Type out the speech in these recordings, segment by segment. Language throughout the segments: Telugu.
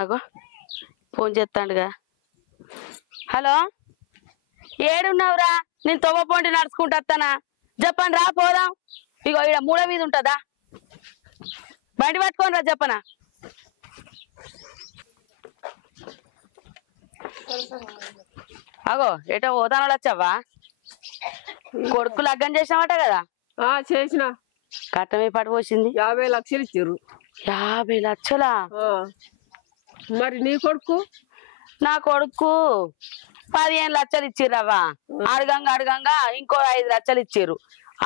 అగో ఫోన్ చేస్తాండుగా. హలో, ఏడున్నావురా? నేను తొవ్వపోండి నడుచుకుంటా వస్తానా. చెప్పండి రా పోదాం. ఇగో ఇక్కడ మూల మీద ఉంటుందా, బండి పట్టుకొని రా చెప్పనా. అగో ఎటో పోతాను వచ్చావా? కొడుకు లగ్గం చేసినావట కదా? చేసిన. కట్టమే పట్టు పోసింది. 50 లక్షలు ఇచ్చారు. 50 లక్షలా? మరి నీ కొడుకు? నా కొడుకు 15 లక్షలు ఇచ్చిర్రవ్వా. అడగంగా ఇంకో 5 లక్షలు ఇచ్చిర్రు.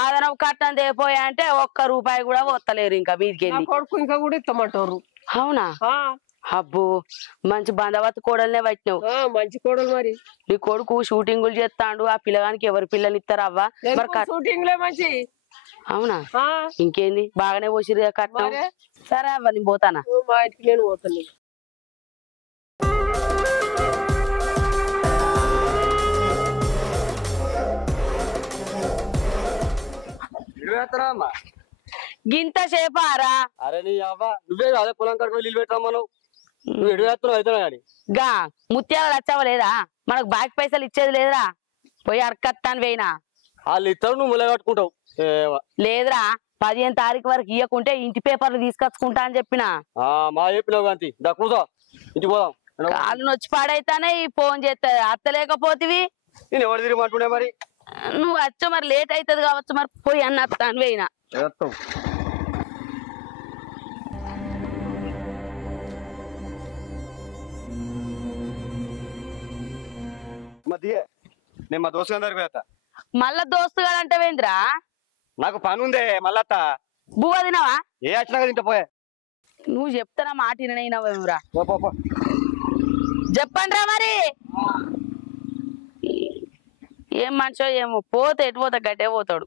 అదనపు కట్టం తేపోయా అంటే ఒక్క రూపాయి కూడా వస్తలేరు ఇంకా మీదికెళ్ళి. కొడుకు ఇంకా కూడా ఇస్తామంటారు. అవునా? అబ్బో, మంచి బందవత్ కోడలనే పట్టినావు. మంచి కోడలు. మరి నీ కొడుకు షూటింగులు చేస్తాడు. ఆ పిల్లగానికి ఎవరు పిల్లని ఇస్తారు అవ్వా? షూటింగ్ లే మంచి. అవునా? ఇంకేంది, బాగానే పోసిరు కట్టం. సరే అవ్వ, నేను పోతానా. మా ఇంటికి నేను పోతాను. గింత సేపారా? అరే నీ అవ్వ, నువ్వే అదే పొలం కడుకు నీళ్ళు పెట్టామను. నువ్వు ఎడు వేస్తున్నావు అయితే కానీ గా ముత్యాల లచ్చవ లేదా? మనకు బాకి పైసలు ఇచ్చేది లేదురా. పోయి అరకత్తాను పోయినా. వాళ్ళు ఇస్తారు, నువ్వు ముల కట్టుకుంటావు. లేదురా, 15 తారీఖు వరకు ఇయ్యకుంటే ఇంటి పేపర్లు తీసుకొచ్చుకుంటా అని చెప్పిన. మా చెప్పినావు కాంతి, దా కూర్చో, ఇంటికి పోదాం. కాళ్ళు నొచ్చి పాడైతానే ఈ ఫోన్ చేస్తా. అత్తలేకపోతివి. నేను ఎవరు తిరిగిమంటుండే మరి? నువ్వు వచ్చా మరి లేట్ అవుతుంది కావచ్చు. మరి పోయి అన్న అత్తాను పోయినా. నేను మా దోస్తు దగ్గరికి పోతా. మళ్ళా దోస్తు గారు అంటే వేంద్రా? నాకు పని ఉందే మళ్ళత్త. బువ్వ తినవా? ఏ వచ్చినా తింటా పోయా. నువ్వు చెప్తానా మాట వినైనావేమరా? చెప్పండి రా మరి. ఏం మనిషో ఏమో, పోతే ఎటు పోతా గట్టే పోతాడు.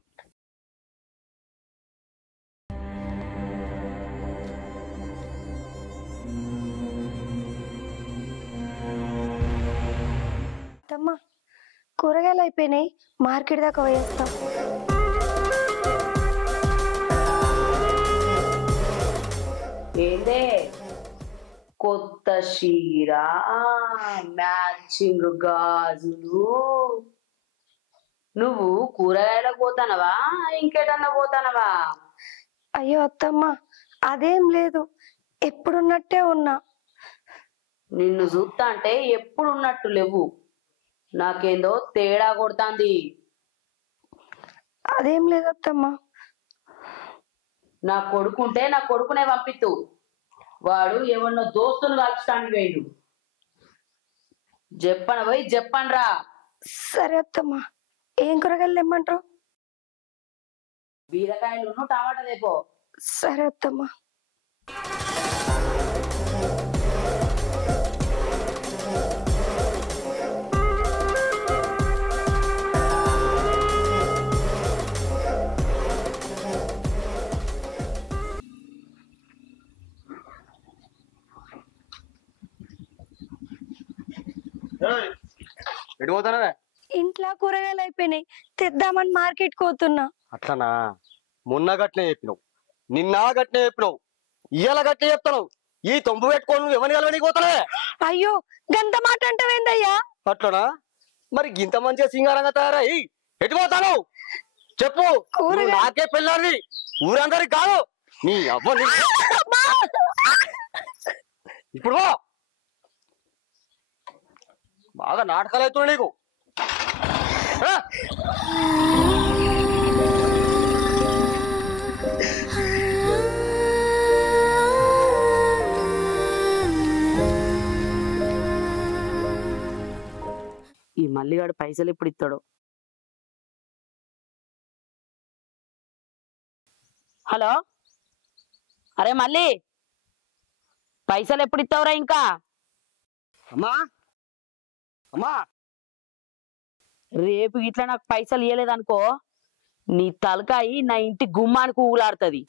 అమ్మా, కూరగాయలు అయిపోయినాయి, మార్కెట్ దాకా పోయేస్తాం. ఏందే కొత్త చీర, మ్యాచింగ్ గాజులు? నువ్వు కూరగాయలకు పోతానవా ఇంకేటన్నా పోతానవా? అయ్యో అత్తమ్మ, అదేం లేదు, ఎప్పుడున్నట్టే ఉన్నా. నిన్ను చూస్తా అంటే ఎప్పుడు ఉన్నట్టు లేవు. నాకేందో తేడా కొడుతాంది. అదేం లేదు అత్తమ్మ. నా కొడుకుంటే నా కొడుకునే పంపిత్తు. వాడు ఎవరినో దోస్తులు కలుస్తానికి వేయండు. చెప్పన పోయి చెప్పండ్రా. సరే అత్తమ్మ, ఏం కూరగాయలు తెమ్మంటారు? బీరకాయలు టమాటా తెపో. సరే అత్తమ్మ. ఎటు పోతానవే? ఇంట్లో కూరగాయలు అయిపోయినాయి, తెద్దామని మార్కెట్ పోతున్నా. అట్లనా? మొన్న గట్నే చెప్పినావు, నిన్న గట్నే చెప్పినావు, ఇయ్యాల గట్నే చెప్తున్నావు. ఈ తొంపు పెట్టుకోను నువ్వు ఎవరిని కలవడానికి పోతానే? అయ్యో, గంత మాట అంటావేందయ్యా? అట్లనా? మరి గింత మంచిగా సింగారంగా తయారై ఎటు పోతాను చెప్పు. నాకే పెళ్ళాలి, ఊరందరికి కాదు. నీ అవ్వ ఇప్పుడు బాగా నాటకాలు అవుతున్నాయి నీకు. ఈ మల్లిగాడు పైసలు ఎప్పుడు ఇస్తాడు? హలో, అరే మళ్ళీ పైసలు ఎప్పుడు ఇస్తావురా? ఇంకా అమ్మా అమ్మా, రేపు ఇట్లా నాకు పైసలు ఇవ్వలేదనుకో, నీ తలకాయి నా ఇంటి గుమ్మానికి ఊగులాడుతుంది.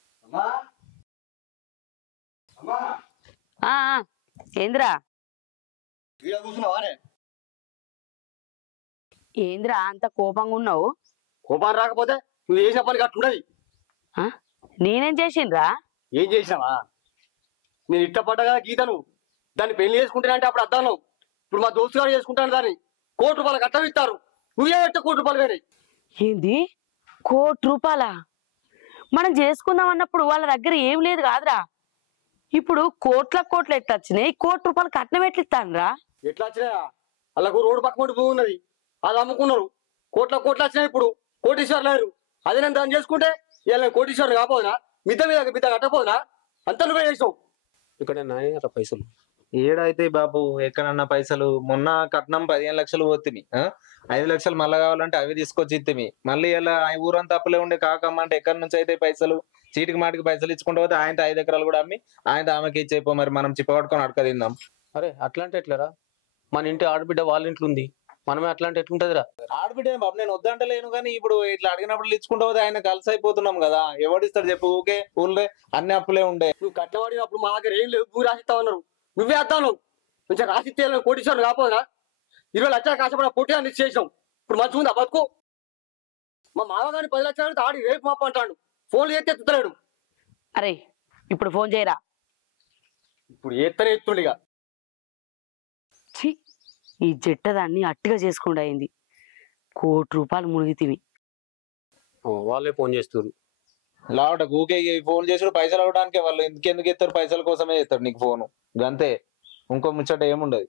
ఏంద్రా? ఏంద్రా అంత కోపంగా ఉన్నావు? కోపం రాకపోతే నువ్వు చేసిన పని కట్టుండది. నేనేం చేసిండ్రా? ఏం చేసినావా? నేను ఇష్టపడ్డా కదా గీతను, దాన్ని పెళ్లి చేసుకుంటానంటే అప్పుడు అద్దాను. ఇప్పుడు మా దోస్తు గారు చేసుకుంటాను దాన్ని. ₹1,00,00,000 కట్టం ఇస్తారు. నువ్వే పెట్ట ₹1,00,00,000 కానీ. ఏంది ₹1,00,00,000? మనం చేసుకుందాం అన్నప్పుడు వాళ్ళ దగ్గర ఏం లేదు కాదురా. ఇప్పుడు కోట్ల ఎట్లా వచ్చినాయి? ₹1,00,00,000 కట్నం ఎట్లా ఇస్తానురా? ఎట్లా వచ్చినాయా? వాళ్ళకు రోడ్డు పక్కన భూమి ఉన్నది, అది అమ్ముకున్నారు. కోట్ల వచ్చినాయి. ఇప్పుడు కోటీశ్వరులు లేరు. అదే నేను దాన్ని చేసుకుంటే ఇలా కోటీశ్వరులు కాకపోయినా మిద్ద మీద కట్టపోయినా అంత నువ్వే చేసావు. ఇక్కడ నాయన పైసలు ఏడైతే బాబు ఎక్కడన్నా పైసలు. మొన్న కట్నం 15 లక్షలు పోతిమి, 5 లక్షలు మళ్ళా కావాలంటే అవి తీసుకొచ్చి ఇత్తిమి. మళ్ళీ ఇలా ఊరంతా అప్పులే ఉండే కాకమ్మ అంటే ఎక్కడి నుంచి అయితే పైసలు? చీటికి మాటికి పైసలు ఇచ్చుకుంటూ పోతే ఆయన 5 ఎకరాలు కూడా అమ్మి ఆయన ఆమెకి ఇచ్చేపో. మరి మనం చిప్పబట్టుకొని అడక తిందాం. అరే అట్లాంటి ఎట్లరా? మన ఇంటి ఆడబిడ్డ వాళ్ళ ఇంట్లో ఉంది, మనమే అట్లాంటి ఎట్లుంటదిరా? ఆడబిడ్డ బాబు నేను వద్దంటలేను, కానీ ఇప్పుడు ఇట్లా అడిగినప్పుడు ఇచ్చుకుంటూ పోతే ఆయన కలిసి అయిపోతున్నాం కదా. ఎవడిస్తాడు చెప్పు? ఊకే ఊళ్ళే అన్ని అప్పులే ఉండే. నువ్వు కట్నం అడిగినప్పుడు మా దగ్గర ఏం లేవు, భూమి రాసిస్తా ఉన్నారు. నువ్వే వస్తాను కొంచెం రాసిస్తే కోటీశ్వరులు కాకపోయినా 20 లక్షలు కష్టపడ పొట్టి అని చేసాం. ఇప్పుడు మంచిగా ఉంది ఆ బతుకు. మా మామగారిని 10 లక్షలు ఆడి రేపు మాప అంటాడు. ఫోన్లు చేస్తే ఎత్తుతలేడు. అరే ఇప్పుడు ఫోన్ చేయరా. ఇప్పుడు ఎత్తనే ఎత్తుండిగా. ఛీ, ఈ జట్టదాన్ని అట్టుగా చేసుకుండా అయింది. ₹1,00,00,000 మునిగితివి. వాళ్ళే ఫోన్ చేస్తారు. లావట ఊకే ఫోన్ చేసుడు పైసలు అవడానికే. వాళ్ళు ఎందుకు ఎత్తారు? పైసల కోసమే ఎత్తారు నీకు ఫోను, గంతే. ఇంకో ముచ్చట ఏముండదు.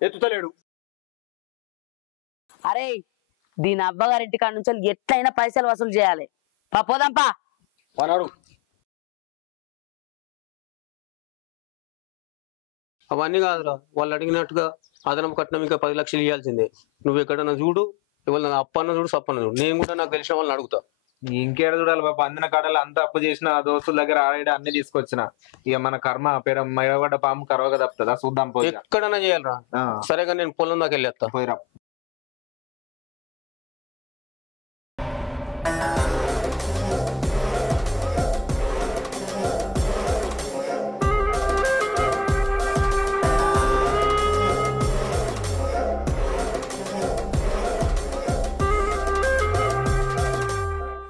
ఎత్తుతలేడు. అరే దీని అబ్బగారింటి కాడ నుంచి ఎట్లయినా పైసలు వసూలు చేయాలి. పోదాంపా అన్నాడు. అవన్నీ కాదురా, వాళ్ళు అడిగినట్టుగా అదనపు కట్నం ఇంకా 10 లక్షలు ఇవ్వాల్సిందే. నువ్వు ఎక్కడన్నా చూడు, ఇవాళ అప్పన్న చూడు సప్పన్న చూడు, నేను కూడా నాకు తెలిసిన వాళ్ళని అడుగుతా. ఇంకేడ చూడాలి బాబా? అందిన కాడలు అంత అప్పు చేసిన దోస్తుల దగ్గర ఆడ అన్ని తీసుకొచ్చిన. ఇక మన కర్మ మెడగడ్డ పాము కరవగా తప్పుతుందా? చూద్దాం పోయి. ఎక్కడన్నా చేయాలరా. సరేగా నేను పొలం దాకా వెళ్ళేస్తా. పోయిరా.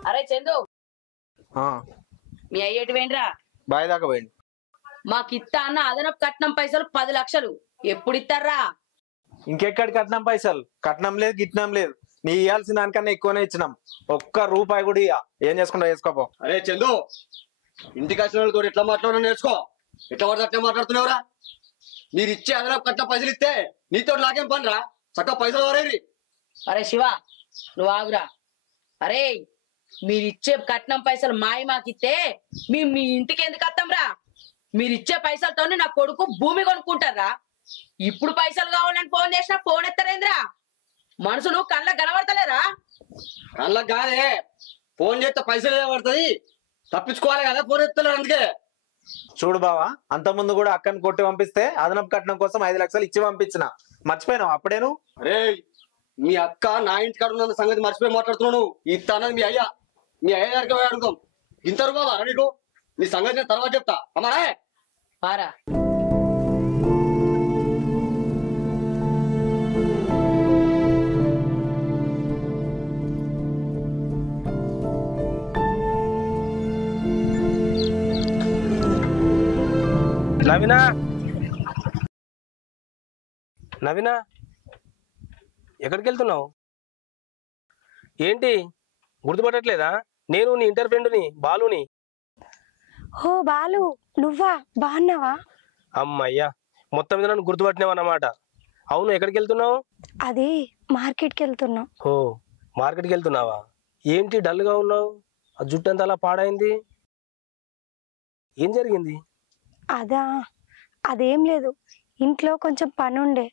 అరే చందు, ఆ, మీ అయ్యేటి వేండ్రా? బాయ్ దాకా పోయింది. మాకిత్తా అన్న అదనపు కట్నం పైసలు 10 లక్షలు ఎప్పుడు ఇస్తారా? ఇంకెక్కడి కట్నం పైసలు? కట్నం లేదు గిట్నం లేదు. నీ ఇవ్వాల్సిన దానికన్నా ఎక్కువనే ఇచ్చినాం. ₹1 కూడా ఇయ్య. ఏం చేసుకుంటా చేసుకోపో. అరే చందు, ఇంటికి వచ్చిన వాళ్ళతో ఎట్లా మాట్లాడడం నేర్చుకో. ఎట్లా పడితే అట్లా మాట్లాడుతున్నావురా? మీరు ఇచ్చే అదనపు కట్నం పైసలు ఇస్తే నీతో నాకేం పనిరా? చక్కగా పైసలు వరేరి. అరే శివ నువ్వు ఆగురా. అరే మీరిచ్చే కట్నం పైసలు మాకిస్తే మేము మీ ఇంటికి ఎందుకు వస్తాంరా? మీరిచ్చే పైసలతోనే నా కొడుకు భూమి కొనుక్కుంటారా? ఇప్పుడు పైసలు కావాలని ఫోన్ చేసినా ఫోన్ ఎత్తరేంద్రా? మనుషులు కళ్ళ కనబడతలేరా? కళ్ళకి కాదే, ఫోన్ చేస్తే పైసలు పడుతుంది, తప్పించుకోవాలి కదా. ఫోన్ ఎత్తలేరు అందుకే. చూడు బావా, అంత ముందు కూడా అక్కని కొట్టి పంపిస్తే అదనపు కట్నం కోసం 5 లక్షలు ఇచ్చి పంపించిన. మర్చిపోయినావు అప్పుడేను? అరే మీ అక్క నా ఇంటికాడ ఉన్న సంగతి మర్చిపోయి మాట్లాడుతున్నాను. ఇస్తా అన్నది మీ అయ్యా. మీ అయ్య గారికి పోయి అడుగుతాం. ఇంత రూపాయలు అరా నీకు? నీ సంగతి నేను తర్వాత చెప్తా. అమ్మారా పారా. నవీనా, నవీనా ఎక్కడికి వెళ్తున్నావు? ఏంటి గుర్తుపట్టట్లేదా? నేను నీ ఇంటర్ ఫ్రెండ్ని, బాలుని. ఓ బాలు, నువ్వా? బాగున్నావా? అమ్మయ్యా, మొత్తం మీద నన్ను గుర్తుపట్టినావన్నమాట. అవును, ఎక్కడికి వెళ్తున్నావు? అది మార్కెట్కి వెళ్తున్నా. ఓ మార్కెట్కి వెళ్తున్నావా? ఏంటి డల్గా ఉన్నావు? ఆ జుట్టు అంతా అలా పాడైంది, ఏం జరిగింది? అదేం లేదు, ఇంట్లో కొంచెం పని ఉండే,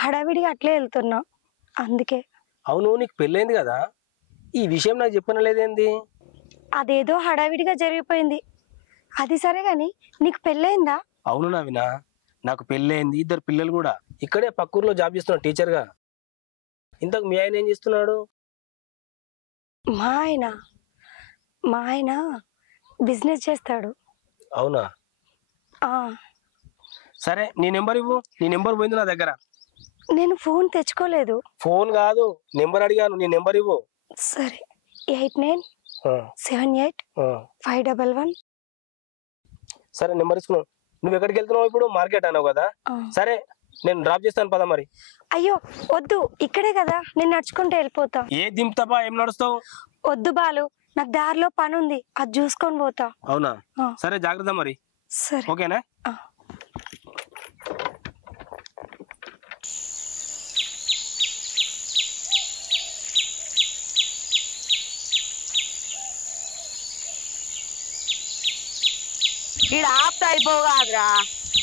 హడావిడిగా అట్లే వెళ్తున్నా, అందుకే. అవును, నీకు పెళ్ళైంది కదా, ఈ విషయం నాకు చెప్పనలేదేంది? అదేదో హడావిడిగా జరిగిపోయింది. అది సరే గాని నీకు పెళ్ళైందా? అవును నవీనా, నాకు పెళ్ళైంది, 2 పిల్లలు కూడా. ఇక్కడే పక్కూర్లో జాబ్ చేస్తున్నాడు టీచర్గా. ఇంతకు మీ ఆయన ఏం చేస్తున్నాడు? మా ఆయన బిజినెస్ చేస్తాడు. అవునా? సరే, నీ నెంబర్ ఇవ్వు. నీ నెంబర్ పోయింది నా దగ్గర. నేను ఫోన్ తెచ్చుకోలేదు. ఫోన్ కాదు, నెంబర్ అడిగాను, నీ నెంబర్ ఇవ్వు. సరే, 8978 511. సరే, నెంబర్ ఇచ్చుకున్నాను. నువ్వు ఎక్కడికి వెళ్తున్నావు ఇప్పుడు? మార్కెట్ అన్నావు కదా. సరే నేను డ్రాప్ చేస్తాను పద మరి. అయ్యో వద్దు, ఇక్కడే కదా, నేను నడుచుకుంటూ వెళ్ళిపోతా. ఏ దింపుతాపా, ఏం నడుస్తావు? వద్దు బాలు, నాకు దారిలో పని ఉంది, అది చూసుకొని పోతా. అవునా? సరే జాగ్రత్త మరి. సరే ఓకేనా? ఈడ ఆప్త అయిపోగాదురా.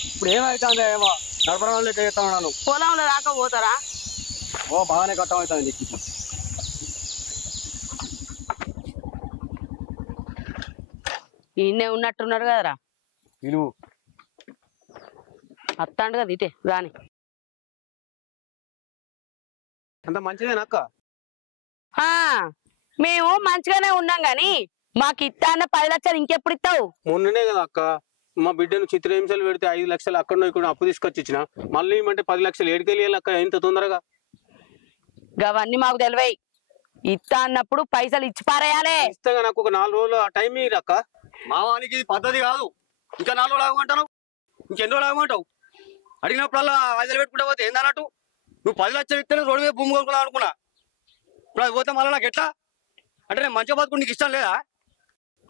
ఇప్పుడు ఏమైతుంది ఏమో నడపడం లెక్క చేస్తా ఉన్నాను. పొలంలో దాకా పోతారా? ఓ బాగానే కట్టం అవుతుంది నీకు. ఈయనే ఉన్నట్టున్నాడు కదరా. వీళ్ళు అత్తాండు కదా ఇటే రాని. అంత మంచిదేనా అక్క? మేము మంచిగానే ఉన్నాం గాని మాకు ఇస్తా అన్న 10 లక్షలు ఇంకెప్పుడు ఇస్తావు? మొన్ననే కదా అక్క మా బిడ్డను చిత్రహింసలు పెడితే 5 లక్షలు అక్కడ ఇక్కడ అప్పు తీసుకొచ్చి ఇచ్చిన. మళ్ళీ ఏమంటే 10 లక్షలు ఏడుకెళ్ళి అక్క ఇంత తొందరగా? అవన్నీ మాకు తెలివై. ఇస్తా అన్నప్పుడు పైసలు ఇచ్చి పారేయాలే. ఇస్తాగా నాకు ఒక 4 రోజులు టైం ఇయ్యరు అక్క. మావానికి ఇది పద్ధతి కాదు. ఇంకా 4 రోజులు ఆగమంటావు, ఇంకెన్ని రోజులు ఆగమంటావు? అడిగినప్పుడల్లా వాయిదాలు పెట్టుకుంటా పోతే ఏందన్నట్టు? నువ్వు 10 లక్షలు ఇస్తే రోడ్డు మీద భూమి కొనుక్కున్నావు అనుకున్నా. ఇప్పుడు అది పోతే మళ్ళీ నాకు ఎట్లా అంటే నేను మంచిగా బతుకు నీకు ఇష్టం లేదా?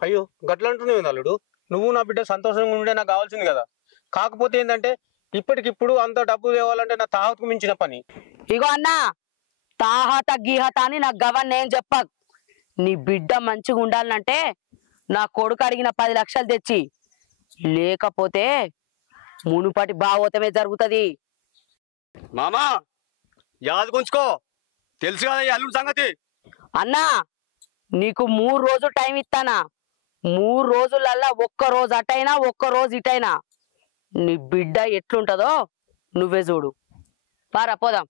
అయ్యో గట్ల అంటున్నావు అల్లుడు. నువ్వు నా బిడ్డ సంతోషంగా ఉండే నాకు కావాల్సింది కదా. కాకపోతే ఏంటంటే ఇప్పటికిప్పుడు అంత డబ్బు తేవాలంటే నా తాహతకు మించిన పని. ఇగో అన్నా, తాహత గీహత అని నాకు గవన్ నేను చెప్పకు. నీ బిడ్డ మంచిగా ఉండాలంటే నా కొడుకు అడిగిన 10 లక్షలు తెచ్చి, లేకపోతే మునుపటి భావోతమే జరుగుతుంది. మామా యాద కొంచుకో, తెలుసు కదా ఈ అల్లుడి సంగతి. అన్నా నీకు 3 రోజులు టైం ఇస్తానా. 3 రోజులల్లా ఒక్క రోజు అటైనా ఒక్క రోజు ఇటైనా నీ బిడ్డ ఎట్లుంటదో నువ్వే చూడు. పారా పోదాం.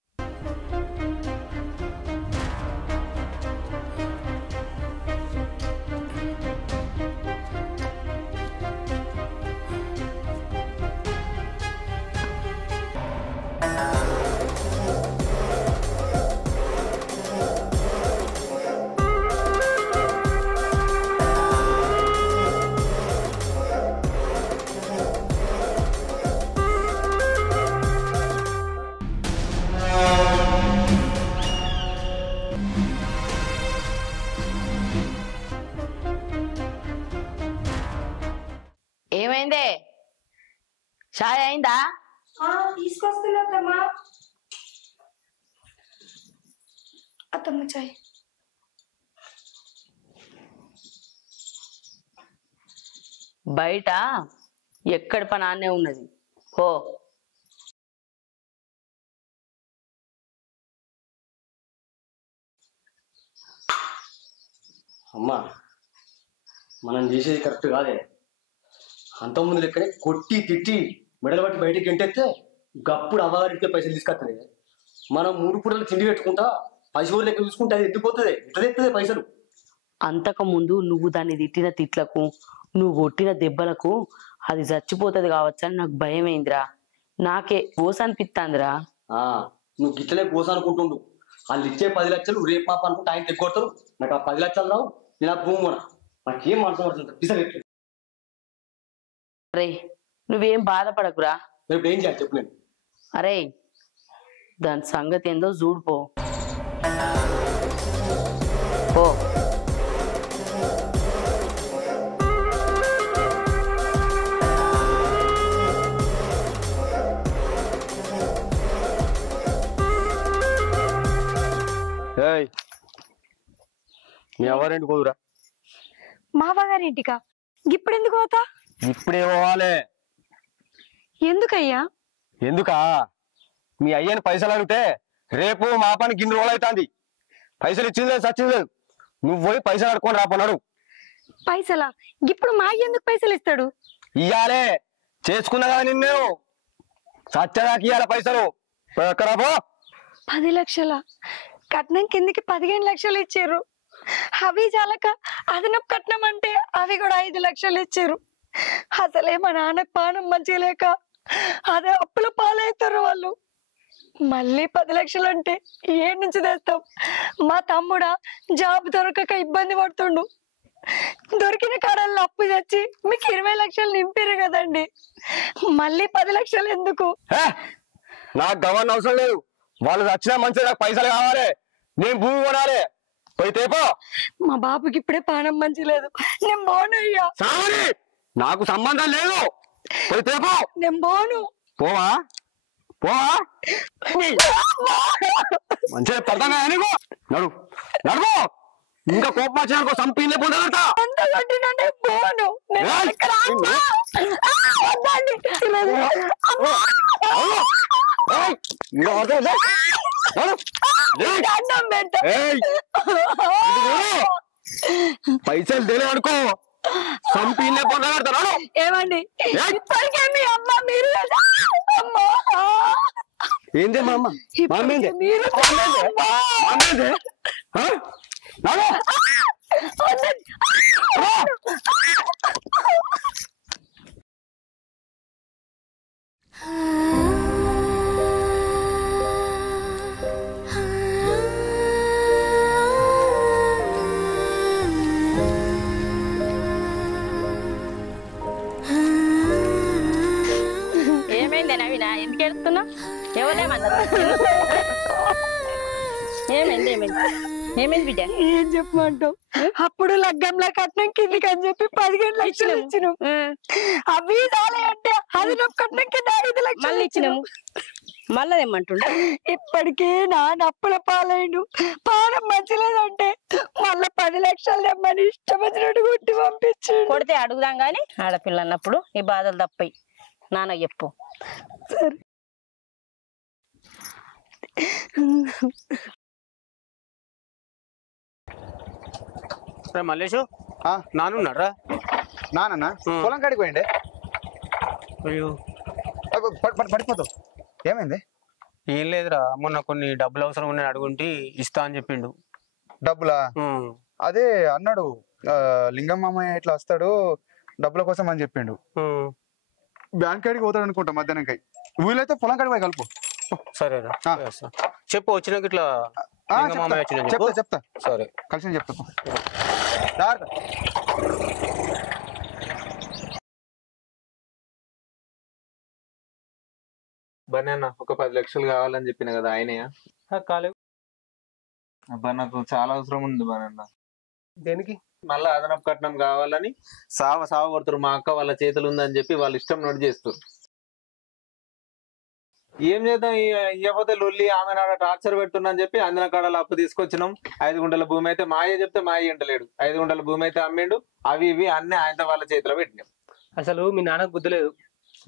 ఏమైందే? చాయ్ అయిందా? తీసుకొస్తున్నా అత్తమ్మా. అత్తమ్మ చాయ్. బయట ఎక్కడి పని ఆనే ఉన్నది. ఓ అమ్మా మనం చేసేది కరెక్ట్ కాదే. అంతకుముందు లెక్కనే కొట్టి తిట్టి మెడలు బట్టి బయటకి ఎంటెత్తే గప్పుడు అమ్మగారింట్లో పైసలు తీసుకొస్తుంది. మనం 3 పూటలు తిండి పెట్టుకుంటా 10 ఊరు లెక్క చూసుకుంటే అది ఎత్తిపోతుంది. ఎట్లా తెస్తుంది పైసలు? అంతకు ముందు నువ్వు దాన్ని తిట్టిన తిట్లకు, నువ్వు కొట్టిన దెబ్బలకు అది చచ్చిపోతుంది కావచ్చని నాకు భయమైందిరా. నాకే ఓస అనిపిస్తాందిరా. నువ్వు గిట్లనే కోస అనుకుంటుండు. వాళ్ళు ఇచ్చే 10 లక్షలు రేపు పాప అనుకుంటే ఆయన తెగొడతారు. నాకు ఆ 10 లక్షలు రావు, నేను ఆ భూమి కొన. నాకేం మనసు పడుతుంది పిసలు. అరే నువ్వేం బాధపడకురా. రేపు ఏం చేయాలి చెప్పు. నేను అరే దాని సంగతి ఏందో చూడుపో. పో. మీ ఎవరేంటి కోదురా? మావగారింటికా? ఇప్పుడు ఎందుకు పోతా? ఇప్పుడే పోవాలి. ఎందుకయ్యా? ఎందుకా? మీ అయ్యని పైసలు అడిగితే రేపు మా పని గిన్నె రోజులు అవుతుంది. పైసలు ఇచ్చింది లేదు, సచ్చింది లేదు. నువ్వు పోయి పైసలు అడుక్కొని రాపన్నాడు. పైసలా? ఇప్పుడు మా ఎందుకు పైసలు ఇస్తాడు? ఇయ్యాలే, చేసుకున్నా కదా నిన్ను. సచ్చదాకి ఇయ్యాల పైసలు. ఎక్కరాబో 10 లక్షల కట్నం కిందికి 15 లక్షలు ఇచ్చారు. అవి చాలక అదనపు కట్నం అంటే అవి కూడా 5 లక్షలు ఇచ్చారు. అసలే మా నాన్నకు పానం మంచిగా లేక అదే అప్పుల పాలవుతారు వాళ్ళు. మళ్ళీ 10 లక్షలు అంటే ఏడు నుంచి తెస్తాం? మా తమ్ముడా జాబ్ దొరకక ఇబ్బంది పడుతుండు. దొరికిన కాడల్లో అప్పు తెచ్చి మీకు 20 లక్షలు నింపారు కదండి, మళ్ళీ 10 లక్షలు ఎందుకు? నాకు గవర్న అవసరం లేదు. వాళ్ళు వచ్చినా మంచిగా నాకు పైసలు కావాలి. నేను భూమి కొనాలి. పోయి తేపో. మా బాబుకి ఇప్పుడే పానం మంచి లేదు, నేను పోనయ్యా. నాకు సంబంధం లేదు. పోయి తేపో. నేను పోను. పోవా పోవా మంచిగా పడతాగా నీకు. నడు నడువు. ఇంకా కోపం వచ్చిన సంపీలే పొందగలుగుతా. ఎంత కొట్టినా నేను పోను. నేను ఇక్కడ వద్దండి. దండం పెడతా. పైసలు తెలియనుకో సంపీలే పొందగలుగుతాను. ఏమండి ఇప్పటికే మీ అమ్మ మీరు ఏంది మా అమ్మ? మీరు ఏమైంది నవీన? ఎందుకు ఏడుస్తున్నావు? ఎవరేమన్నారు? ఏమైంది ఏమైంది ఏమైంది బిడ్డ? ఏం చెప్పమంటావు? అప్పుడు లగ్గంలో కట్నం కిందికి అని చెప్పి 15 లక్షలు ఇచ్చినాం. అవి చాలే అంటే అది కట్నం కింద 5 లక్షలు మళ్ళీ ఇచ్చినాము. మళ్ళీ ఏమంటుండే? ఇప్పటికే నా నప్పుల పాలైండు, పానం మంచిలేదంటే మళ్ళా 10 లక్షలు తెమ్మని ఇష్టం వచ్చినట్టు కొట్టి పంపించు. కొడితే అడుగుదాం గాని ఆడపిల్ల అన్నప్పుడు ఈ బాధలు తప్పాయి. నాన్న చెప్పు. మల్లేషు నానున్నారా? నాన్న పొలం కాడికి పోయిండే. అయ్యో పడిపోతావు. ఏమైంది? ఏం లేదురా, మొన్న కొన్ని డబ్బులు అవసరం ఉన్నాయి అడుగుంటే ఇస్తా అని చెప్పిండు. డబ్బులా? అదే అన్నాడు లింగం మామయ్య ఇట్లా వస్తాడు డబ్బుల కోసం అని చెప్పిండు. బ్యాంక్ కాడికి పోతాడు అనుకుంటా మధ్యాహ్నంకి. వీళ్ళైతే పొలం కాడికి పోయి కలుపు. సరేరా చెప్పు. వచ్చినాక ఇట్లా చెప్తా. సరే కలిసి చెప్తా. బన్నీ అన్న ఒక 10 లక్షలు కావాలని చెప్పిన కదా, ఆయనయా? కాలేవు. అబ్బా నాకు చాలా అవసరం ఉంది బన్నీ. దేనికి? మళ్ళా అదనపు కట్నం కావాలని సావ కొడుతారు. మా అక్క వాళ్ళ చేతులు ఉందని చెప్పి వాళ్ళు ఇష్టం నోటి చేస్తారు. ఏం చేద్దాం, ఇవ్వకపోతే లొల్లి ఆమె నాడ టార్చర్ పెడుతున్నా చెప్పి అందిన కాడలు అప్పు తీసుకొచ్చినాం. 5 గుంటల భూమి అయితే మాయ చెప్తే మాయ ఇంటలేడు. 5 గుంటల భూమి అయితే అమ్మిండు. అవి ఇవి అన్ని ఆయన వాళ్ళ చేతిలో పెట్టినాం. అసలు మీ నాన్నకు బుద్ధి లేదు.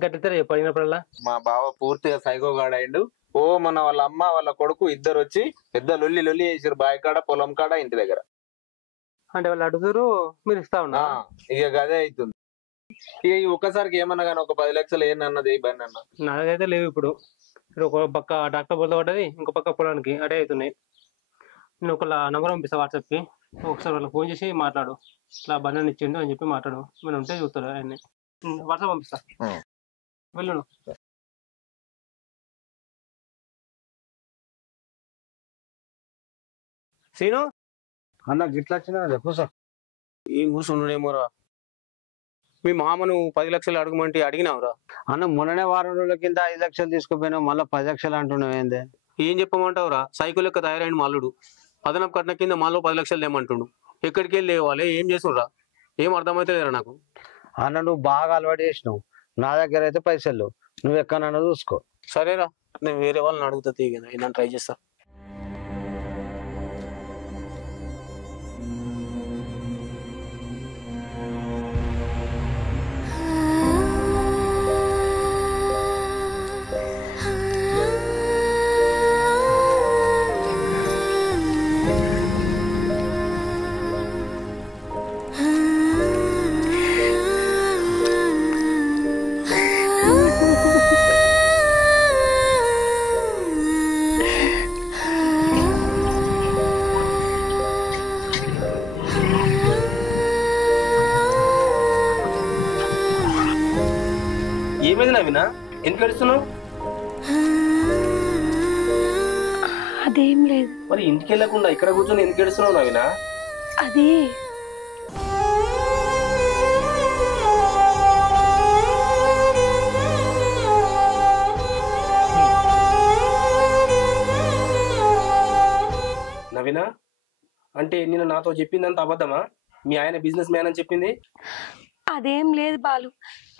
గట్టిద్దరు చెప్పడినప్పుడల్లా మా బావ పూర్తిగా సైకోగాడైండు. ఓ మన వాళ్ళ అమ్మ వాళ్ళ కొడుకు ఇద్దరు వచ్చి పెద్ద లొల్లి చేసారు. బావి కాడ, పొలం కాడ, ఇంటి దగ్గర. అంటే వాళ్ళు అడుగుతారు, మీరు ఇస్తా ఉన్నా. ఇక గదే అవుతుంది. ఇక ఒక్కసారికి ఏమన్నా కానీ ఒక 10 లక్షలు ఏందన్నది ఇబ్బంది అన్న. నా దగ్గర అయితే లేవు. ఇప్పుడు ఒక పక్క డాక్టర్ బోర్డు పడ్డది, ఇంకో పక్క పొలానికి అటే అవుతున్నాయి. నేను ఒక నంబర్ పంపిస్తా వాట్సాప్కి. ఒకసారి వాళ్ళకి ఫోన్ చేసి మాట్లాడు, ఇట్లా బండి ఇచ్చిండు అని చెప్పి మాట్లాడు. మీరు ఉంటే చూస్తారు ఆయన్ని. వాట్సాప్ పంపిస్తా, వెళ్ళు. సీను అన్న గిట్లా వచ్చినా చెప్పు సార్. ఏం కూర్చుండేమోరా. మీ మామను 10 లక్షలు అడగమంటే అడిగినావురా? అన్న మొన్ననే వారం రోజుల కింద 5 లక్షలు తీసుకుపోయినావు, మళ్ళీ 10 లక్షలు అంటున్నావు. ఏందే ఏం చెప్పమంటావురా? సైకిల్ లెక్క తయారైన మల్లుడు అదనపు కట్న కింద మాలో 10 లక్షలు లేమంటుండు. ఎక్కడికి వెళ్ళి లేవాలి? ఏం చేస్తుర్రా? ఏం అర్థమైతే లేరా నాకు. అన్న నువ్వు బాగా అలవాటు చేసినావు. నా దగ్గర అయితే పైసలు, నువ్వు ఎక్కడన్నా చూసుకో. సరేరా, నేను వేరే వాళ్ళని అడుగుతా. తీగ నన్ను ట్రై చేస్తా. ఏమైంది నవీనా? ఎందుకు ఏడుస్తున్నావు? అదేం లేదు. మరి ఇంటికి వెళ్ళకుండా ఇక్కడ కూర్చొని ఎందుకు ఏడుస్తున్నావు నవీనా? అది అంటే నేను నాతో చెప్పిందంత అబద్ధమా? మీ ఆయన బిజినెస్ మ్యాన్ అని చెప్పింది? అదేం లేదు బాలు,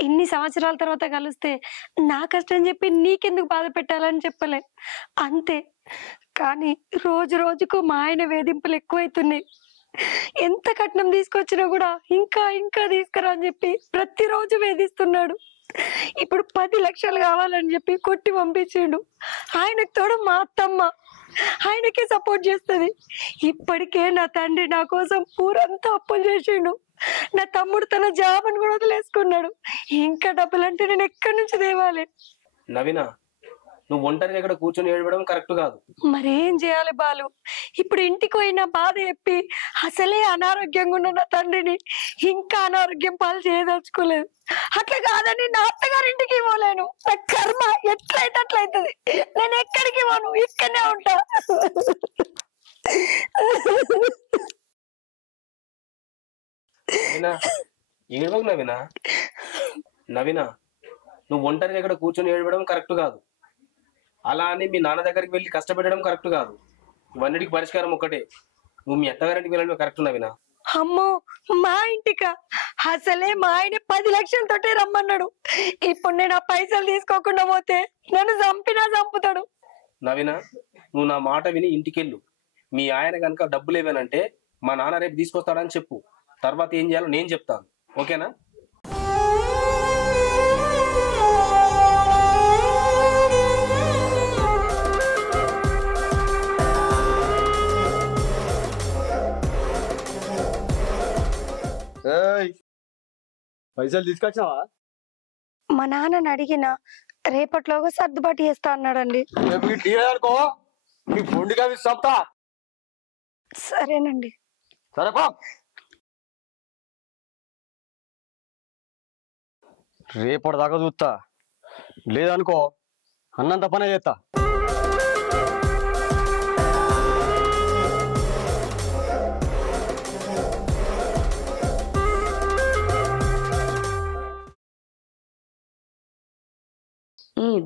ఇన్ని సంవత్సరాల తర్వాత కలిస్తే నా కష్టం చెప్పి నీకెందుకు బాధ పెట్టాలని చెప్పలే అంతే. కానీ రోజు రోజుకు మా ఆయన వేధింపులు ఎక్కువైతున్నాయి. ఎంత కట్నం తీసుకొచ్చినా కూడా ఇంకా ఇంకా తీసుకురా అని చెప్పి ప్రతిరోజు వేధిస్తున్నాడు. ఇప్పుడు 10 లక్షలు కావాలని చెప్పి కొట్టి పంపించిండు. ఆయనకు తోడు మా అత్తమ్మ ఆయనకే సపోర్ట్ చేస్తుంది. ఇప్పటికే నా తండ్రి నా కోసం ఊరంతా అప్పులు చేసిండు. నా తమ్ముడు తన జాబ్ అని కూడా వదిలేసుకున్నాడు. ఇంకా డబ్బులంటే నేను ఎక్కడి నుంచి తేవాలి? నవీన, నువ్వు ఒంటరిగా ఇక్కడ కూర్చొని ఏడవడం కరెక్ట్ కాదు. మరేం చేయాలి బాలు? ఇప్పుడు ఇంటికి పోయిన బాధ చెప్పి అసలే అనారోగ్యంగా ఉన్న నా తండ్రిని ఇంకా అనారోగ్యం పాలు చేయదలుచుకోలేదు. అట్లా కాదని నా అత్తగారింటికి పోలేను. నా కర్మ ఎట్లయితే అట్లయితుంది. నేను ఎక్కడికి పోను, ఇక్కడనే ఉంటా. ఏడవకు నవీన. నవీన, నువ్వు ఒంటరిగా ఇక్కడ కూర్చొని ఏడవడం కరెక్ట్ కాదు. అలా అని మీ నాన్న దగ్గరికి వెళ్ళి కష్టపెట్టడం కరెక్ట్ కాదు. ఇవన్నిటికి పరిష్కారం ఒక్కటే, నువ్వు మీ అత్తగారింటికి వెళ్ళడం కరెక్ట్ నవీన. అమ్మో, మా ఇంటికా? అసలే మా ఆయన 10 లక్షలతోటే రమ్మన్నాడు. ఇప్పుడు నేను ఆ పైసలు తీసుకోకుండా పోతే నన్ను చంపినా చంపుతాడు. నవీన, నువ్వు నా మాట విని ఇంటికెళ్ళు. మీ ఆయన కనుక డబ్బులు ఇవ్వనంటే మా నాన్న రేపు తీసుకొస్తాడని చెప్పు. తర్వాత ఏం చేయాలో నేను చెప్తాను, ఓకేనా? పైసలు తీసుకొచ్చావా? మా నాన్నని అడిగిన రేపట్లోగా సర్దుబాటు చేస్తా అన్నాడండి. అనుకో, నీ బొండిగా చెప్తా. సరేనండి. సరేపా. రేపటి దాకా చూస్తా, లేదనుకో అన్నంత పనే చేస్తా.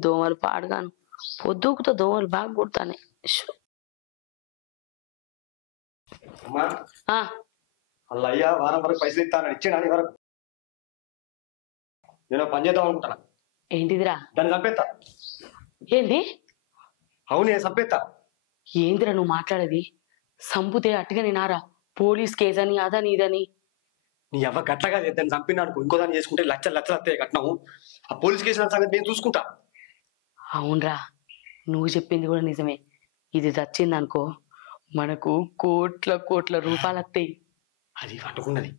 దోమలు పాడుగాను, పొద్దుకుతో దోమలు బాగా కుడతానే. అలా అయ్యా వారం వరకు పైసలు ఇస్తాను ఇచ్చాను వరకు. నేను పని చేద్దాం అనుకుంటాను. ఏంటిదిరా? దాన్ని చంపేస్తా. ఏంది? అవునే, చంపేస్తా. ఏందిరా నువ్వు మాట్లాడేది? సంపుతే అట్టుగా నేనారా పోలీస్ కేసు అని అదని ఇదని. నీ అవ్వ గట్లగా దాన్ని చంపినాడు. ఇంకో దాన్ని చేసుకుంటే లక్షలు లక్షలు వస్తాయి కట్నం. ఆ పోలీస్ కేసు సంగతి నేను చూసుకుంటా. అవునరా, నువ్వు చెప్పింది కూడా నిజమే. ఇది చచ్చిందనుకో మనకు కోట్ల కోట్ల రూపాయలు వస్తాయి. అది పట్టుకున్నది.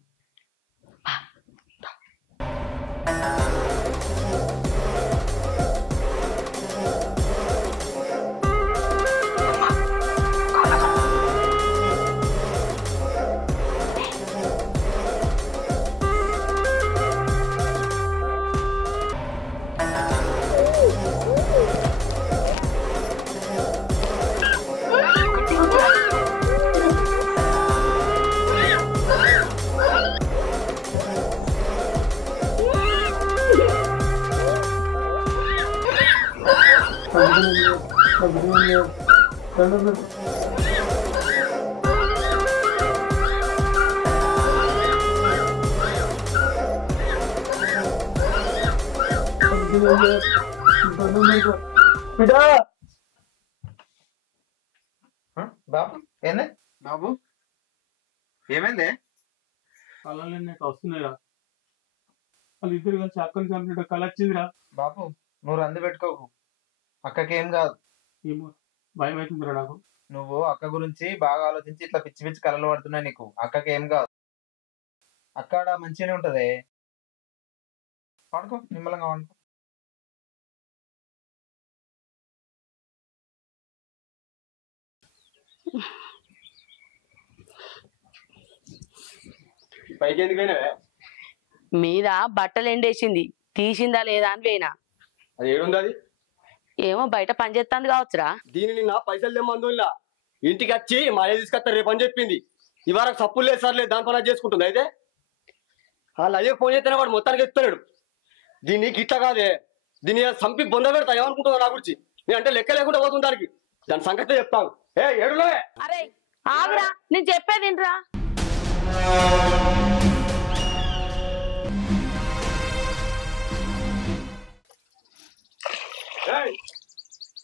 బాబు ఏందే? బాబు ఏమైంది? కళలు వస్తున్నాయిరా, వాళ్ళిద్దరు కలిసి అక్కని చంపినట్టు కళ వచ్చిందిరా. బాబు నువ్వు రంది పెట్టుకోకు, అక్కకేం కాదు. ఏమో భయం అవుతుందిరా నాకు. నువ్వు అక్క గురించి బాగా ఆలోచించి ఇట్లా పిచ్చి పిచ్చి కళలు పడుతున్నాయి నీకు. అక్కకేం కాదు, అక్కడ మంచిగానే ఉంటది. వాడుకో, నిమ్మలంగా వాడుకో. పైకి ఎందుకైనా మీద బట్టలు ఎండేసింది, తీసిందా లేదా అని పోయినా. అది ఏడుంది? అది ఏమో బయట పని చేస్తాంది కావచ్చురా. దీని నిన్న పైసలు తెమ్మందు ఇంటికి వచ్చి మా అయ్య తీసుకొస్తారు రేపు అని చెప్పింది. ఇవాళ సప్పులు లేదు సార్ లేదు, దాని పని చేసుకుంటుంది. అయితే వాళ్ళు అయ్యే ఫోన్ చేస్తేనే వాడు మొత్తానికి ఎత్తున్నాడు. దీన్ని గిట్ట కాదే, దీన్ని చంపి బొంద పెడతా ఏమనుకుంటున్నావు నా గురించి? నేను అంటే లెక్క లేకుండా పోతుంది దానికి. దాని సంగతి చెప్తాను. ఏ ఏడులో అరే ఆగురా నేను చెప్పేది ఏంట్రా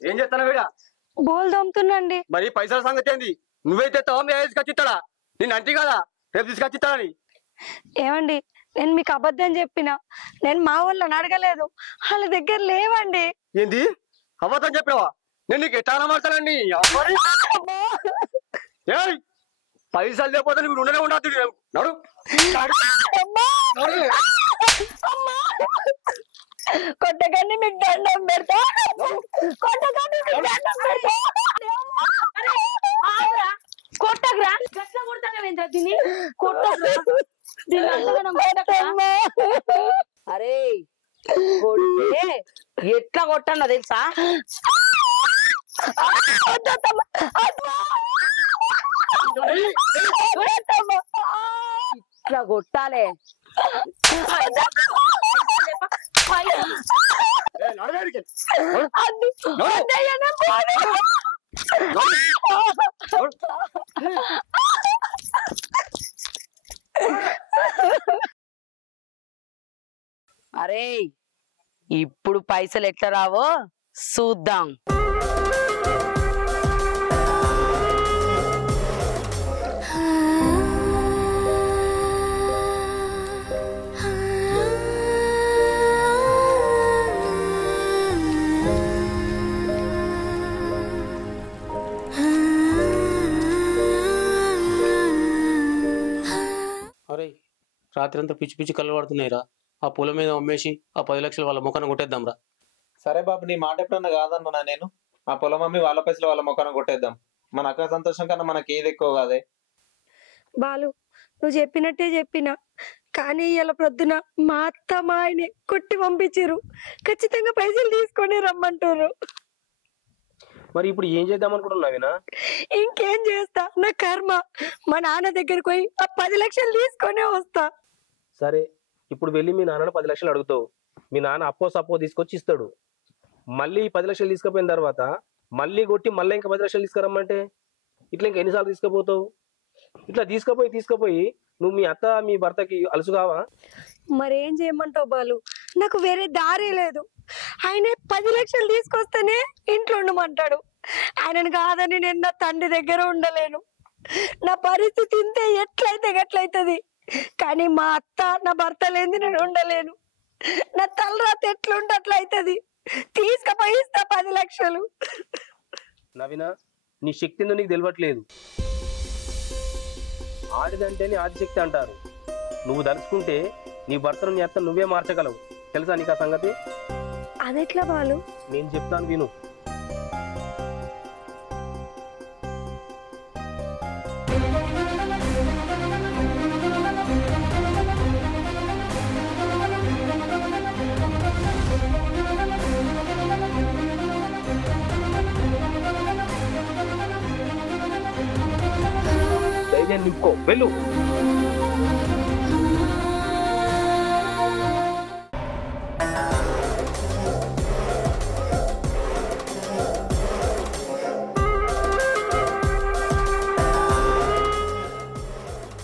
ఏం చేస్తాను వీడ బోల్ దమ్ముతున్నాండి. మరి పైసల సంగతి ఏంది? నువ్వైతే మీ తీసుకొచ్చిస్తాడా? నేను అంతే కదా రేపు తీసుకొచ్చిస్తాడని. ఏమండి నేను మీకు అబద్ధం చెప్పిన, నేను మా వాళ్ళని అడగలేదు, వాళ్ళ దగ్గర లేవండి. ఏంది అబద్ధం చెప్పావా? నేను నీకు ఎట్లా మాడతానండి? పైసలు లేకపోతే నువ్వు ఉండనే ఉండదు. నడు కొట్టకండి, మీకు దండం పెడతా. కొట్టకండి, మీకు దండం పెడతా. కొట్టకురా గట్లా కొడతావేంద్ర దీన్ని కొట్టకురా. అరే కొడితే ఎట్లా కొట్టన్నా తెలుసా? ఇట్లా కొట్టాలే. అరే ఇప్పుడు పైసలు ఎట్లా రావో చూద్దాం. అరే రాత్రి అంతా పిచ్చి పిచ్చి కళ్ళు పడుతున్నాయిరా. ఆ పొలం మీద అమ్మేసి ఆ 10 లక్షలు వాళ్ళ ముఖాన కొట్టేద్దాం రా. సరే బాబు, నీ మాట ఎప్పుడన్నా కాదన్నా నేను. ఆ పొలం అమ్మి వాళ్ళ పైసలు వాళ్ళ ముఖాన కొట్టేద్దాం. మన అక్క సంతోషం కన్నా మనకి ఏది ఎక్కువ కాదే. బాలు నువ్వు చెప్పినట్టే చెప్పినా, కానీ ఇలా ప్రొద్దున మా అత్త మా ఆయనే కొట్టి పంపించారు. ఖచ్చితంగా పైసలు తీసుకొని రమ్మంటారు. మరి ఇప్పుడు ఏం చేద్దాం అనుకుంటున్నావినా? ఇంకేం చేస్తా, నా కర్మ. మా నాన్న దగ్గరికి పోయి ఆ 10 లక్షలు తీసుకొనే వస్తా. సరే ఇప్పుడు వెళ్ళి మీ నాన్నను 10 లక్షలు అడుగుతావు. మీ నాన్న అప్పో సప్పో తీసుకొచ్చి ఇస్తాడు. మళ్ళీ 10 లక్షలు తీసుకుపోయిన తర్వాత మళ్ళీ కొట్టి మళ్ళీ ఇంకా 10 లక్షలు తీసుకురమ్మంటే ఇట్లా ఇంకా ఎన్నిసార్లు తీసుకుపోతావు? ఇట్లా తీసుకుపోయి నువ్వు మీ అత్త మీ భర్తకి అలుసు కావా? మరేం చేయమంటావు బాలు, నాకు వేరే దారే లేదు. ఆయన 10 లక్షలు తీసుకొస్తేనే ఇంట్లో ఉండమంటాడు. ఆయనను కాదని నేను నా తండ్రి దగ్గర ఉండలేను. నా పరిస్థితి ఇంతే, ఎట్లయితే గట్లయితది. కానీ మా అత్త నా భర్త లేని నేను ఉండలేను. నా తలరాత ఎట్లుంటే అట్లా అవుతుంది. తీసుకుపోయి ఇస్తా 10 లక్షలు. నవీన, నీ శక్తి ఏందో నీకు తెలియట్లేదు. ఆడిదంటేనే ఆదిశక్తి అంటారు. నువ్వు దలుచుకుంటే నీ భర్తను నీ అత్త నువ్వే మార్చగలవు. తెలుసా నీకు ఆ సంగతి? అదెట్లా బాలు? నేను చెప్తాను విను. ధైర్యం నింపుకో, వెళ్ళు.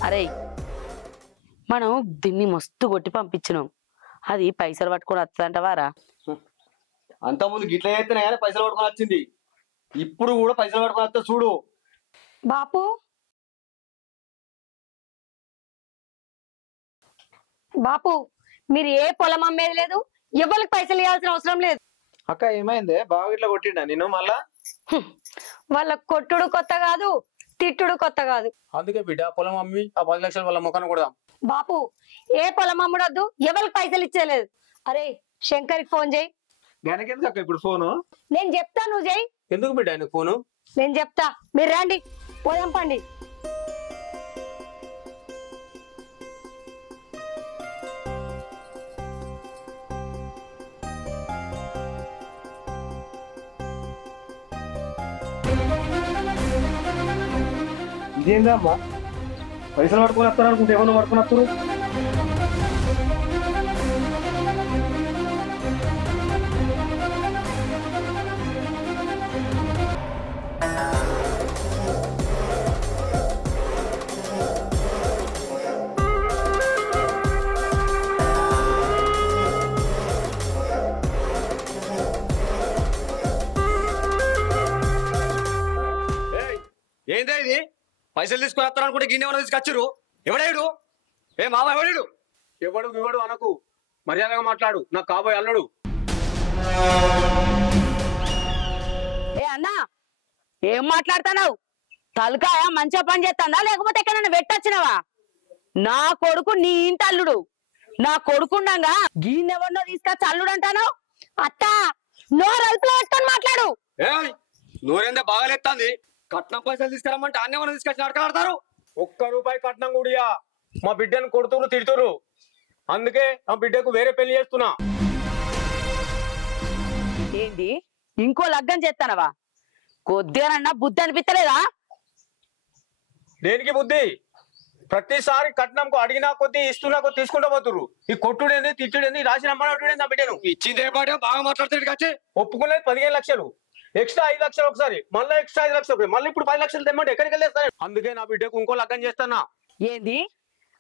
అరే మనం దీన్ని మస్తు కొట్టి పంపించినాం. అది పైసలు పట్టుకొని వస్తుందంటవారా? అంత ముందు గిట్ల అయితేనే కానీ పైసలు పట్టుకొని వచ్చింది. ఇప్పుడు కూడా పైసలు పట్టుకొని వస్తా చూడు. బాపు బాపు, మీరు ఏ పొలం అమ్మేది లేదు, ఎవరికి పైసలు ఇవ్వాల్సిన అవసరం లేదు. అక్క ఏమైందే? బాగా ఇట్లా కొట్టిండా నేను మళ్ళా? వాళ్ళ కొట్టుడు కొత్త కాదు, తిట్టుడు కొత్త కాదు. అందుకే బిడ్డ పొలం అమ్మి ఆ 10 లక్షలు వాళ్ళ ముఖాన కొడదాం. బాపు ఏ పొలం అమ్మడద్దు, ఎవరికి పైసలు ఇచ్చేలేదు. అరే శంకర్కి ఫోన్ చేయి. గనకెందుకు అక్క ఇప్పుడు ఫోను? నేను చెప్తా, నువ్వు చేయి. ఎందుకు బిడ్డ ఆయనకు ఫోను? నేను చెప్తా, మీరు రండి పోదాం పండి. ఇదేందమ్మా, పైసలు పట్టుకొని వస్తారు అనుకుంటే ఏమన్నా పట్టుకొని వస్తారు? పైసలు తీసుకుని వస్తారనుకుంటే గిన్నె ఏమైనా తీసుకొచ్చిర్రు. ఎవడాడు? ఏ మామ ఎవడాడు? ఎవడు అనకు, మర్యాదగా మాట్లాడు. నాకు కాబోయే అల్లుడు. ఏ అన్నా ఏం మాట్లాడుతున్నావు? తలకాయ మంచిగా పని చేస్తుందా లేకపోతే ఎక్కడైనా పెట్టొచ్చినవా? నా కొడుకు నీ ఇంటి అల్లుడు. నా కొడుకుండగా గీనెవరినో తీసుకొచ్చి అల్లుడు అంటాను. అత్త నోరు అల్పులో పెట్టుకొని మాట్లాడు. నూరేందే బాగాలేస్తుంది. కట్నం పైసలు తీసుకురమ్మంటే అన్నేమన్నా తీసుకొచ్చి అడకలాడతారు. ₹1 కట్నం కూడియా. మా బిడ్డను కొడుతురు తిడుతురు. అందుకే మా బిడ్డకు వేరే పెళ్లి చేస్తున్నా. ఏంటి ఇంకో లగ్గం చేస్తానవా? కొద్దిగానన్నా బుద్ధి అనిపిస్తలేదా? దేనికి బుద్ధి? ప్రతిసారి కట్నంకు అడిగినా కొద్ది ఇస్తున్నా కొద్ది తీసుకుంటూ పోతురు. ఈ కొట్టుడేంది తిట్టుడేంది రాసి నమ్మనట్టుడేంది. నా బిడ్డను ఇచ్చిందే పాటే బాగా మాట్లాడతాడు కాచి. ఒప్పుకునేది 15 లక్షలు, ఎక్స్ట్రా 5 లక్షలు ఒకసారి, మళ్ళీ ఎక్స్ట్రా 5 లక్షలు, మళ్ళీ ఇప్పుడు 10 లక్షలు తెమ్మంటే ఎక్కడికి వెళ్ళేస్తాను. అందుకే నా బిడ్డకు ఇంకో లగ్గం చేస్తానా. ఏంది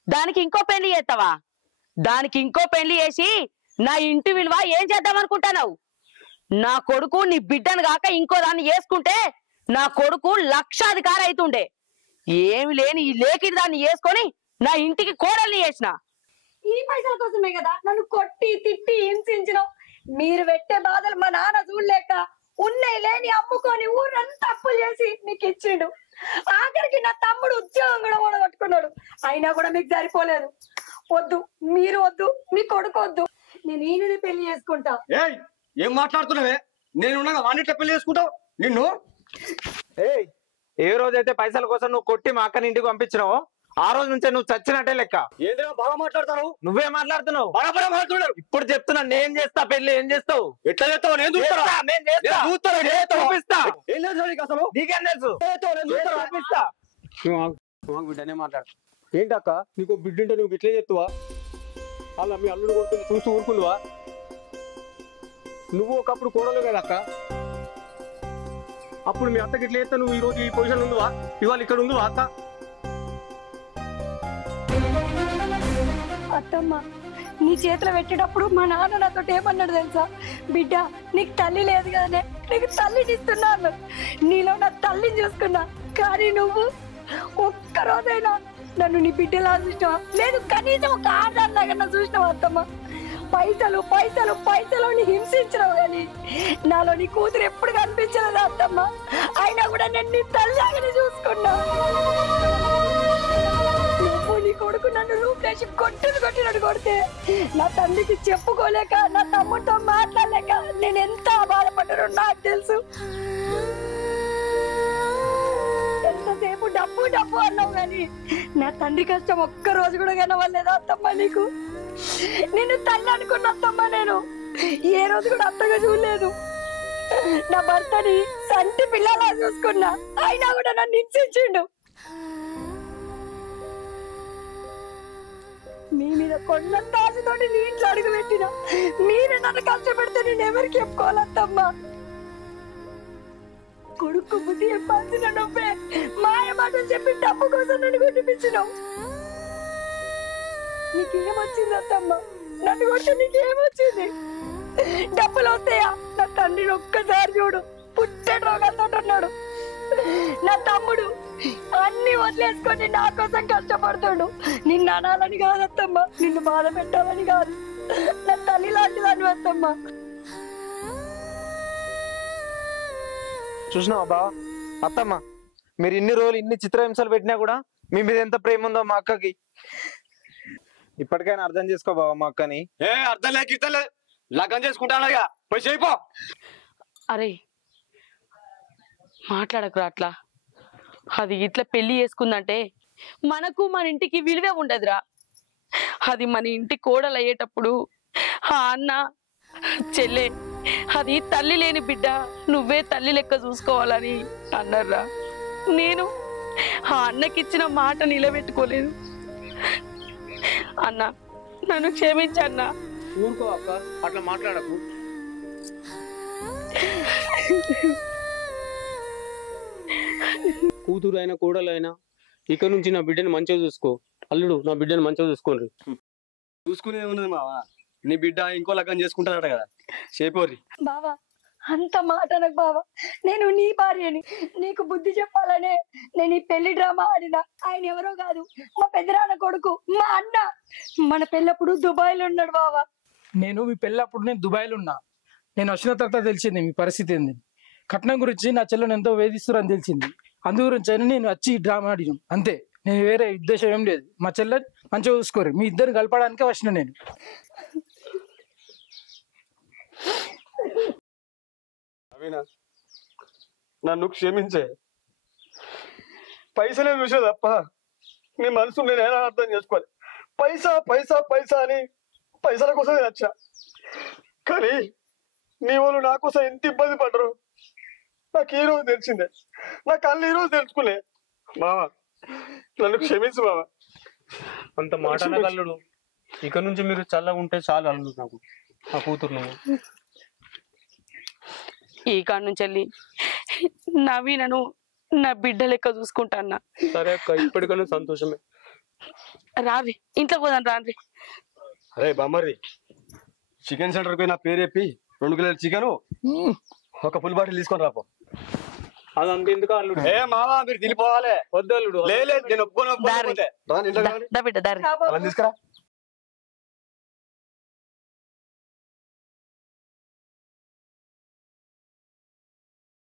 దానికి ఇంకో పెళ్లి చేస్తావా? దానికి ఇంకో పెళ్లి చేసి నా ఇంటి విలువ ఏం చేద్దాం అనుకుంటున్నావు? నా కొడుకు నీ బిడ్డను కాక ఇంకో దాన్ని చేసుకుంటే నా కొడుకు లక్షాధికారి అవుతుండే. ఏమి లేని ఈ లేకిడి దాన్ని చేసుకొని నా ఇంటికి కోడల్ని చేసిన. ఈ పైసల కోసమే కదా నన్ను కొట్టి తిట్టి హింసించినావు. మీరు పెట్టే బాధలు మా నాన్న చూడలేక ఉన్నాయి లేని అమ్ముకొని ఊరంతా అప్పులు చేసి మీకు ఇచ్చిండు. ఆఖరికి నా తమ్ముడు ఉద్యోగం కూడా ఓడగొట్టుకున్నాడు. అయినా కూడా మీకు సరిపోలేదు. వద్దు, మీరు వద్దు, మీ కొడుకు వద్దు. నేను ఈయననే పెళ్లి చేసుకుంటా. ఏం మాట్లాడుతున్నావే? నేను వాణిట్ల పెళ్లి చేసుకుంటావు నిన్ను. ఏ రోజైతే పైసల కోసం నువ్వు కొట్టి మా అక్కని ఇంటికి పంపించినావు ఆ రోజు నుంచే నువ్వు చచ్చినట్టే లెక్క. ఏదో బాగా మాట్లాడతాను. నువ్వే మాట్లాడుతున్నావు. బరాబరా మాట్లాడు. ఇప్పుడు చెప్తున్నా, నేను చేస్తా పెళ్లి. ఏం చేస్తావు? ఎట్లా చేస్తావు? నేను చూపిస్తా. ఏం లేదు అసలు. నీకేం తెలుసు? చూపిస్తా. బిడ్డనే మాట్లాడు. ఏంటక్క నీకు బిడ్డ ఉంటే నువ్వు ఇట్లే చెప్తావా? అలా మీ అల్లుడు కొడుతుంది చూస్తూ ఊరుకున్నావా? నువ్వు ఒకప్పుడు కోడలు కదా అక్క. అప్పుడు మీ అత్తకి ఇట్లా చేస్తే నువ్వు ఈ రోజు ఈ పొజిషన్ ఉందివా? ఇవాళ ఇక్కడ ఉందివా అక్క? అత్తమ్మ నీ చేతిలో పెట్టేటప్పుడు మా నాన్న నాతో ఏమన్నాడు తెలుసా? బిడ్డ నీకు తల్లి లేదు కదనే, నీకు తల్లిని ఇస్తున్నా అన్నాడు. నీలో నా తల్లిని చూసుకున్నా. కానీ నువ్వు ఒక్కరోజైనా నన్ను నీ బిడ్డలా చూసినావా? లేదు, కనీసం ఒక ఆధార్లాగా చూసినావా అత్తమ్మ? పైసలు పైసలు పైసలు హింసించినావు కానీ నాలో నీ కూతురు ఎప్పుడు కనిపించలేదు అత్తమ్మ. అయినా కూడా నేను నీ తల్లిలాగానే చూసుకున్నా. నువ్వు నీ కొడుకు నన్ను రూపేసి కొట్టినట్టు కొడితే నా తండ్రికి చెప్పుకోలేక, నా తమ్ముడితో మాట్లాడలేక నేను ఎంత బాధపడ్డానో నాకు తెలుసు. ఎంతసేపు డబ్బు డబ్బు అన్నావు కానీ నా తండ్రి కష్టం ఒక్క రోజు కూడా కనవలేదా అత్తమ్మ నీకు? నిన్ను తల్లి అనుకున్న అత్తమ్మ నేను ఏ రోజు కూడా అత్తగా చూడలేదు. నా భర్తని సంటి పిల్లలా చూసుకున్నా. అయినా కూడా నన్ను హింసించిండు. మీ మీద కొండంత ఆశతోటి నీ ఇంట్లో అడుగు పెట్టిన మీరే నన్ను కష్టపెడితే నేను ఎవరికి చెప్పుకోవాలత్తమ్మా? కొడుకు బుద్ధి చెప్పాల్సిన నువ్వే మాయ మాటలు చెప్పి డబ్బు కోసం నన్ను కొట్టిపించినావు. నీకేమొచ్చింది అత్తమ్మ? నన్ను కొట్టి నీకేమొచ్చింది? డబ్బులు వస్తాయా? నా తండ్రిని ఒక్కసారి చూడు, పుట్టే రోగాలతో ఉన్నాడు. నా తమ్ముడు అన్ని వదిలేసుకొని నా కోసం కష్టపడుతాడు. నిన్ను అనాలని కాదత్తమ్మ, నిన్ను బాధ పెట్టాలని కాదు. నా తల్లి లాంటిదాన్ని అత్తమ్మ. చూసినావా బావ, అత్తమ్మ మీరు ఇన్ని రోజులు ఇన్ని చిత్రహింసలు పెట్టినా కూడా మీ మీద ఎంత ప్రేమ ఉందో మా అక్కకి. ఇప్పటికైనా అర్థం చేసుకో బావ మా అక్కని. అర్థం లేక ఇస్తలే లగ్గం చేసుకుంటానగా పోయి చేయిపో. అరే మాట్లాడకురా అట్లా. అది ఇట్లా పెళ్లి చేసుకుందంటే మనకు మన ఇంటికి విలువే ఉండదురా. అది మన ఇంటి కోడలు అయ్యేటప్పుడు ఆ అన్న చెల్లె అది తల్లి లేని బిడ్డ, నువ్వే తల్లి లెక్క చూసుకోవాలని అన్నారా. నేను ఆ అన్నకిచ్చిన మాట నిలబెట్టుకోలేదు. అన్న నన్ను క్షమించన్నా. ఊరుకో అక్క, అట్లా మాట్లాడకు. కూతురు అయినా కోడలు అయినా ఇక్కడ నుంచి నా బిడ్డని మంచిగా చూసుకో. అల్లుడు నా బిడ్డని మంచిగా చూసుకోండి. చూసుకునే ఉన్నది మావా, నీ బిడ్డ ఇంకో లగ్గం చేసుకుంటాడట కదా, చేపోర్రి. బావా అంత మాట నాకు బావ. నేను నీ భార్యని, నీకు బుద్ధి చెప్పాలనే నేను ఈ పెళ్లి డ్రామా ఆడినా. ఆయన ఎవరో కాదు, మా పెద్దనాన్న కొడుకు, మా అన్న. మన పెళ్ళప్పుడు దుబాయ్లో ఉన్నాడు బావ. నేను మీ పెళ్ళప్పుడు నేను దుబాయ్లో ఉన్నా. నేను వచ్చిన తర్వాత తెలిసింది మీ పరిస్థితి ఏంది. కట్నం గురించి నా చెల్లెని ఎంతో వేధిస్తున్నారని తెలిసింది. అందు గురించి అయినా నేను వచ్చి ఈ డ్రామా ఆడినాం అంతే. నేను వేరే ఉద్దేశం ఏం లేదు. మా చెల్లె మంచిగా చూసుకోరు, మీ ఇద్దరు కలపడానికే వచ్చిన నేను. నవీనా, నన్ను క్షమించే. పైసలే చూసే తప్ప నీ మనసు నేను ఎలా అర్థం చేసుకోవాలి. పైసా పైసా పైసా అని పైసల కోసం నేను వచ్చా. కానీ నీ వాళ్ళు నా కోసం ఎంత ఇబ్బంది పడరు నాకు ఈ రోజు తెలిసిందే. నా కళ్ళు ఈ రోజు తెలుసుకునే. మావా నన్ను క్షమించు మావా. అంత మాట అనగలడు. ఇక నుంచి మీరు చల్లగా ఉంటే చాలు అల్లుడు నాకు, నా కూతురు నువ్వు. ఈ కాడ నుంచి వెళ్ళి నవీనను నా బిడ్డ లెక్క చూసుకుంటా అన్న. సరే అక్క, ఇప్పటికన్నా సంతోషమే. రావి ఇంట్లో పోదాం రాండి. అరే బామ్మర్రి, చికెన్ సెంటర్కి పోయి నా పేరు చెప్పి 2 కిలోల చికెన్ ఒక ఫుల్ బాటిల్ తీసుకొని రాపో. అదంతా ఎందుకు అల్లుడు? ఏ మావా మీరు తినిపోవాలి. వద్దు అల్లుడు. లేదు నేను ఒప్పుకొని బిడ్డ దారి తీసుకురా.